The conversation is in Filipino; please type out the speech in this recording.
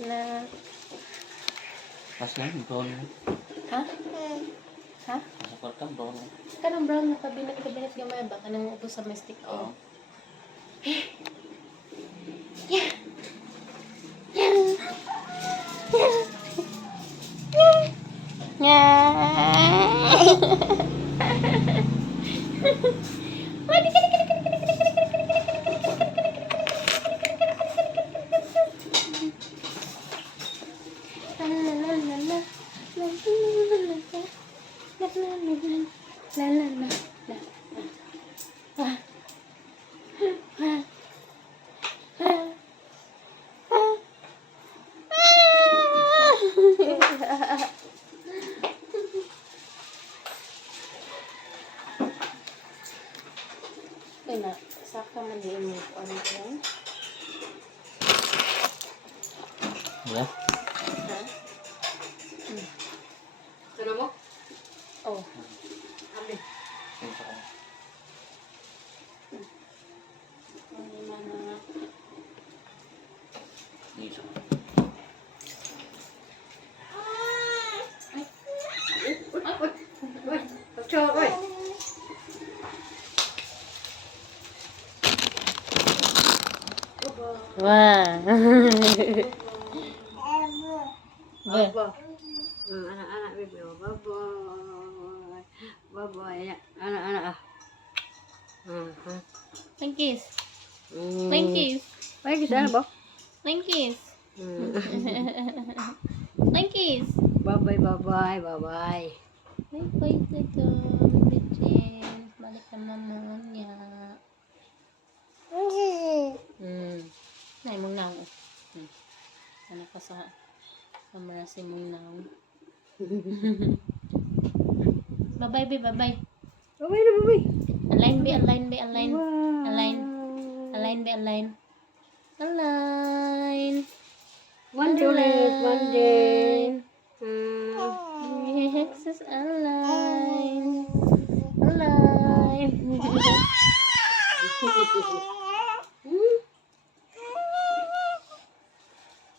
Na. Pas lang, brown na. Ha? Ha? Nasa kwarta, brown na. Kanang brown na kabinet gamay ba? Kanang ubos sa mystic Oo. ko. Yeah. Yeah. Kaya na, saka man din mo ano yan? Wala? Ha? Ano mo? Oh. Abi. Pinsa ko. Ano man na. Pinsa ko. Uy, pagsawa ko eh. Wah. Baba. Anak-anak baby. Baboy. Baboy. Anak-anak ah. Langkis. Langkis. Baik sana ba? Langkis. Langkis. Bye-bye, bye-bye, bye-bye. Ay, pwede na to. Bitchin. Balik na mamanya. Nay, mong naong. Ano ka sa camera si mong naong. Bye-bye, be, bye-bye. Bye-bye na, bye-bye. Align, be, align, be, align. Align. Align, be, align. Align. One day ulit, one day. Yes, align. Align.